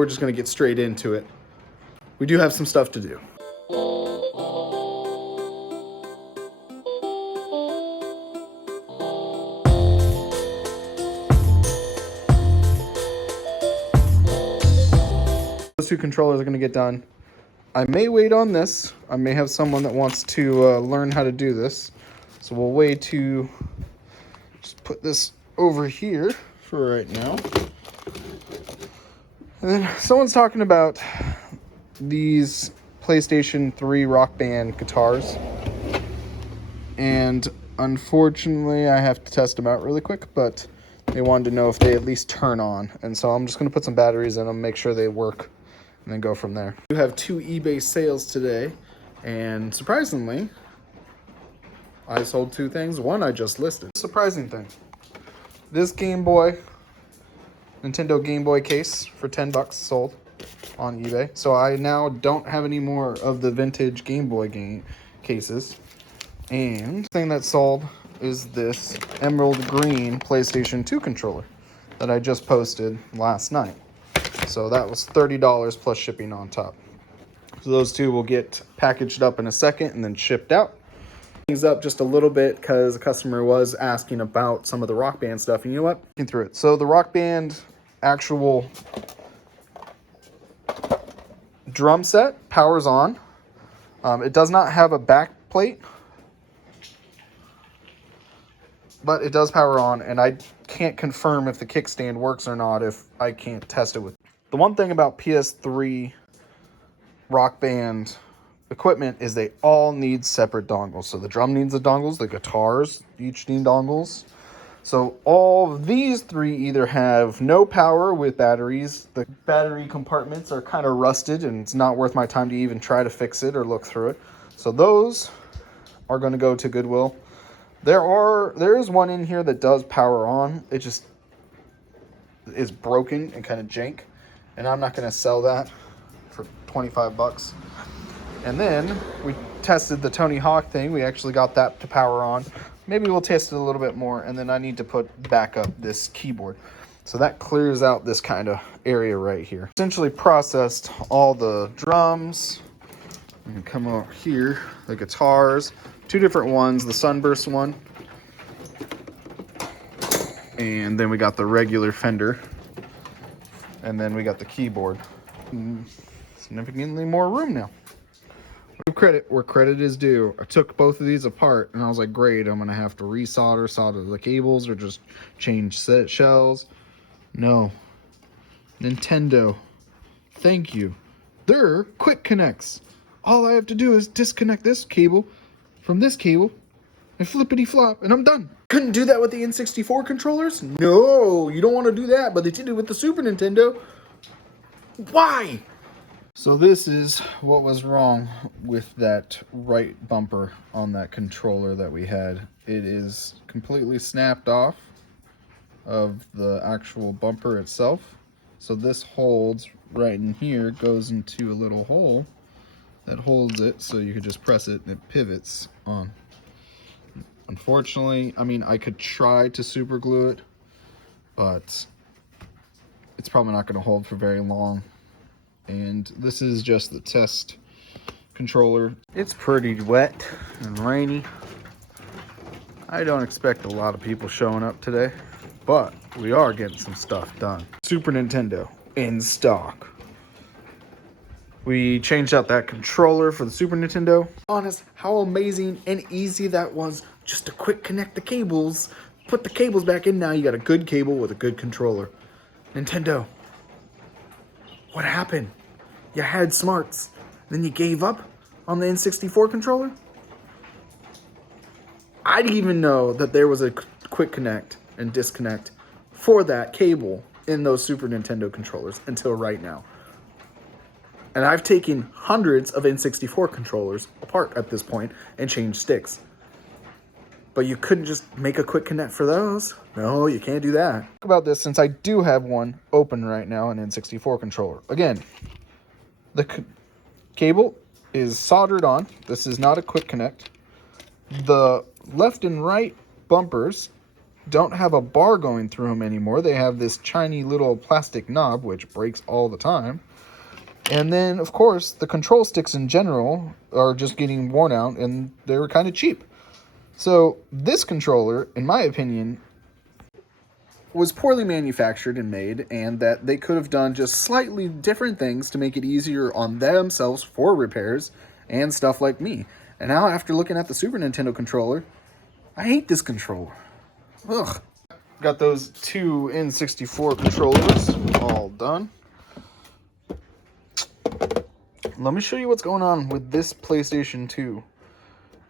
we're just going to get straight into it. We do have some stuff to do. Those two controllers are going to get done. I may wait on this. I may have someone that wants to learn how to do this. So we'll wait to just put this over here for right now. And then someone's talking about these PlayStation 3 Rock Band guitars. And unfortunately, I have to test them out really quick, but they wanted to know if they at least turn on. And so I'm just going to put some batteries in them, make sure they work, and then go from there. We have 2 eBay sales today, and surprisingly, I sold 2 things. One I just listed. Surprising thing. This Game Boy, Nintendo Game Boy case for $10 sold on eBay. So I now don't have any more of the vintage Game Boy cases. And the thing that sold is this emerald green PlayStation 2 controller that I just posted last night. So that was $30 plus shipping on top. So those 2 will get packaged up in a second and then shipped out. Things up just a little bit because the customer was asking about some of the Rock Band stuff. And you know what? Looking through it. So the Rock Band actual drum set powers on. It does not have a back plate, but it does power on, and I can't confirm if the kickstand works or not if I can't test it with. The one thing about PS3 Rock Band equipment is they all need separate dongles. So the drum needs the dongles, the guitars each need dongles. So all of these 3 either have no power with batteries. The battery compartments are kind of rusted, and it's not worth my time to even try to fix it or look through it. So those are going to go to Goodwill. There is one in here that does power on. It just is broken and kind of jank, and I'm not going to sell that for $25. And then we tested the Tony Hawk thing. We actually got that to power on. Maybe we'll test it a little bit more, and then I need to put back up this keyboard. So that clears out this kind of area right here. Essentially processed all the drums. You can come over here, the guitars. 2 different ones, the Sunburst one. And then we got the regular Fender. And then we got the keyboard. Significantly more room now. Give credit where credit is due. I took both of these apart and I was like, great, I'm gonna have to solder the cables or just change set shells. No. Nintendo, thank you. They're quick connects. All I have to do is disconnect this cable from this cable and flippity flop and I'm done. Couldn't do that with the N64 controllers? No, you don't want to do that, but they did it with the Super Nintendo. Why? So this is what was wrong with that right bumper on that controller that we had. It is completely snapped off of the actual bumper itself. So this holds right in here, goes into a little hole that holds it, so you could just press it and it pivots on. Unfortunately, I mean, I could try to super glue it, but it's probably not going to hold for very long. And this is just the test controller. It's pretty wet and rainy. I don't expect a lot of people showing up today, but we are getting some stuff done. Super Nintendo in stock. We changed out that controller for the Super Nintendo. Honest, how amazing and easy that was just to quick connect the cables, put the cables back in. Now you got a good cable with a good controller. Nintendo, what happened? You had smarts, then you gave up on the N64 controller? I didn't even know that there was a quick connect and disconnect for that cable in those Super Nintendo controllers until right now. And I've taken hundreds of N64 controllers apart at this point and changed sticks. But you couldn't just make a quick connect for those. No, you can't do that. Talk about this since I do have one open right now, an N64 controller. Again, the cable is soldered on. This is not a quick connect. The left and right bumpers don't have a bar going through them anymore. They have this tiny little plastic knob, which breaks all the time. And then, of course, the control sticks in general are just getting worn out, and they're kind of cheap. So this controller, in my opinion, was poorly manufactured and made, and that they could have done just slightly different things to make it easier on themselves for repairs and stuff like me. And now, after looking at the Super Nintendo controller, I hate this controller. Ugh. Got those two N64 controllers all done. Let me show you what's going on with this PlayStation 2.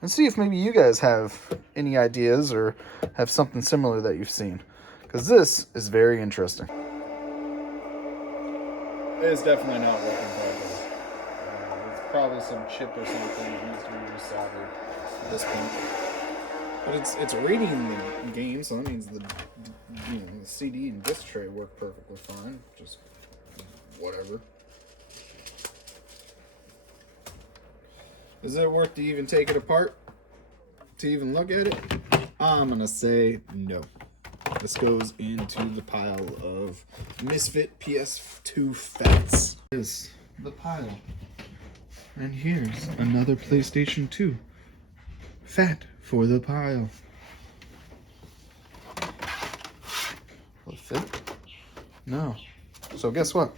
And see if maybe you guys have any ideas or have something similar that you've seen. Because this is very interesting. It's definitely not working properly. It's probably some chip or something that needs to be resoldered at this point. But it's reading the game, so that means the CD and disc tray work perfectly fine. Just whatever. Is it worth to even take it apart? To even look at it? I'm gonna say no. This goes into the pile of misfit PS2 fats. This is the pile. And here's another PlayStation 2. Fat for the pile. Will it fit? No. So guess what?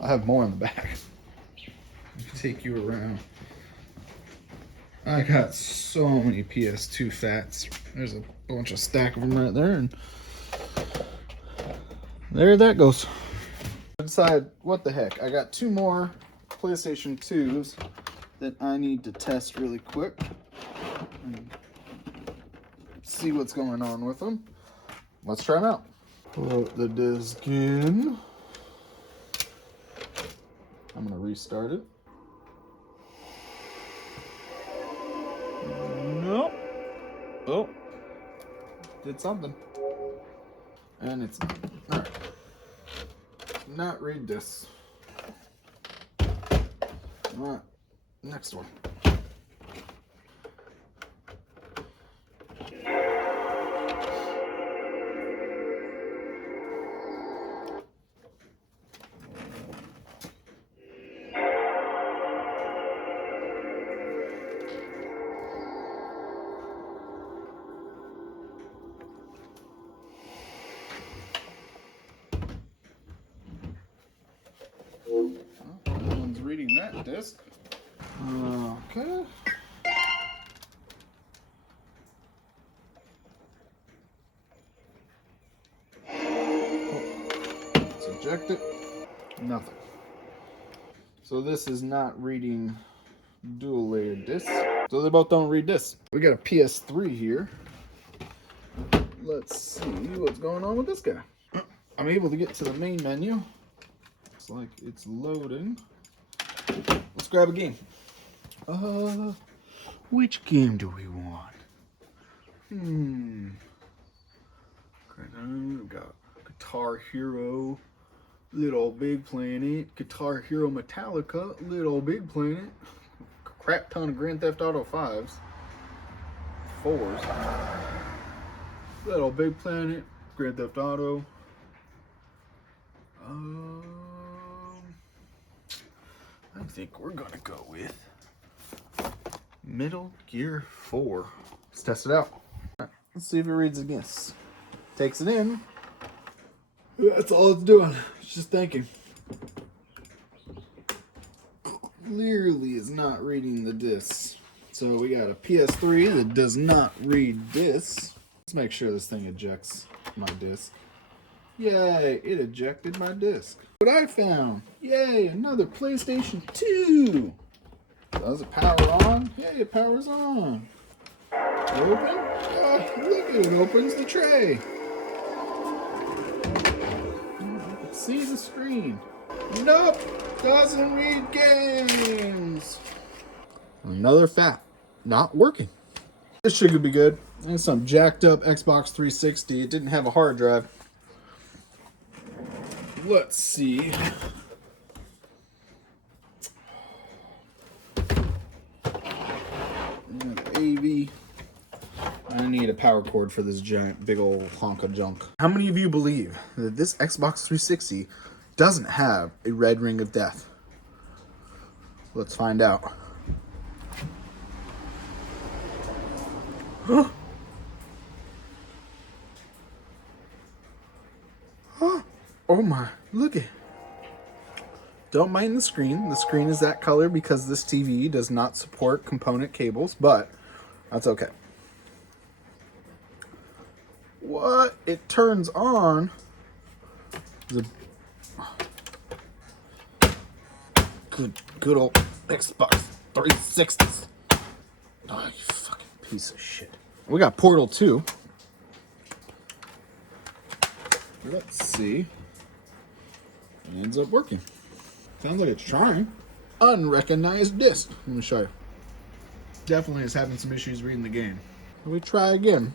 I have more in the back. Let me take you around. I got so many PS2 fats. There's a bunch of stack of them right there, and there that goes. I decided, what the heck? I got two more PlayStation 2s that I need to test really quick and see what's going on with them. Let's try them out. Pull out the disc in. I'm gonna restart it. Nope. Oh, did something. And it's not. All right. Not read this. All right. Next one. No one's reading that disc. Okay. Let's eject it. Nothing. So this is not reading dual layered discs. So they both don't read discs. We got a PS3 here. Let's see what's going on with this guy. I'm able to get to the main menu. Looks like it's loading. Let's grab a game. Which game do we want? We've got Guitar Hero, Little Big Planet, Guitar Hero Metallica, Little Big Planet, crap ton of Grand Theft Auto 5s, 4s, Little Big Planet, Grand Theft Auto. I think we're gonna go with Metal Gear 4. Let's test it out. Right, let's see if it reads the disc. Takes it in. That's all it's doing. It's just thinking. Clearly is not reading the discs. So we got a PS3 that does not read discs. Let's make sure this thing ejects my disc. Yay, it ejected my disc. What I found. Yay, another PlayStation 2. Does it power on? Yay, it powers on. Open? Oh, look at it, opens the tray. You can see the screen. Nope, doesn't read games. Another fat, not working. This should be good. And some jacked up Xbox 360. It didn't have a hard drive. Let's see. AV. I need a a power cord for this giant, big old honk of junk. How many of you believe that this Xbox 360 doesn't have a red ring of death? Let's find out. Oh my, look it. Don't mind the screen. The screen is that color because this TV does not support component cables, but that's okay. What it turns on is a good old Xbox 360s. Oh, you fucking piece of shit. We got Portal 2. Let's see. It ends up working. Sounds like it's trying. Unrecognized disc. Let me show you. Definitely is having some issues reading the game. Let me try again.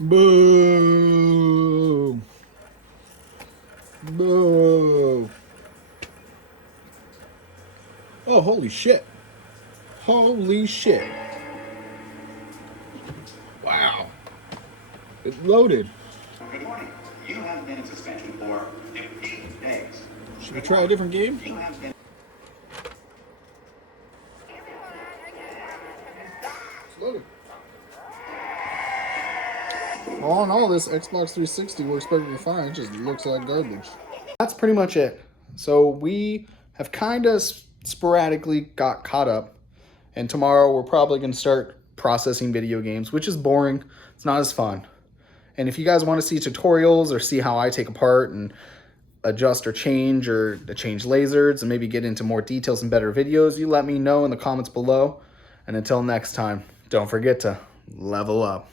Boo! Boo! Oh, holy shit. Holy shit. Wow. It loaded. Good morning. You have been in suspension for 15 days. Should we try a different game? You have been... It's loaded. All in all, this Xbox 360 works perfectly fine. It just looks like garbage. That's pretty much it. So we have kind of sporadically got caught up. And tomorrow we're probably going to start processing video games, which is boring. It's not as fun. And if you guys want to see tutorials or see how I take apart and adjust or change lasers and maybe get into more details and better videos, you let me know in the comments below. And until next time, don't forget to level up.